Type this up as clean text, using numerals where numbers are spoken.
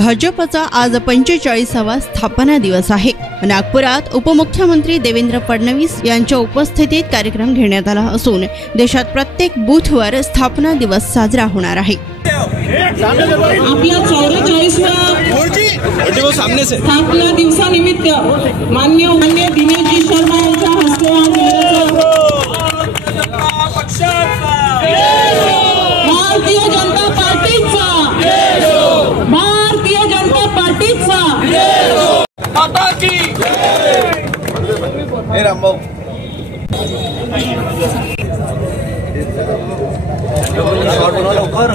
भाजपचा आज 45वा स्थापना दिवस आहे। नागपुरात उपमुख्यमंत्री देवेंद्र फडणवीस यांच्या उपस्थितीत कार्यक्रम घेण्यात आला असून देशात प्रत्येक बूथवर स्थापना दिवस साजरा होणार आहे। आपल्या 44व्या स्थापना दिवसानिमित्त मान्य दिनेशजी शर्मा यांच्या हस्ते भारतीय जनता पार्टीचा माता की हे रामभाऊ लवकर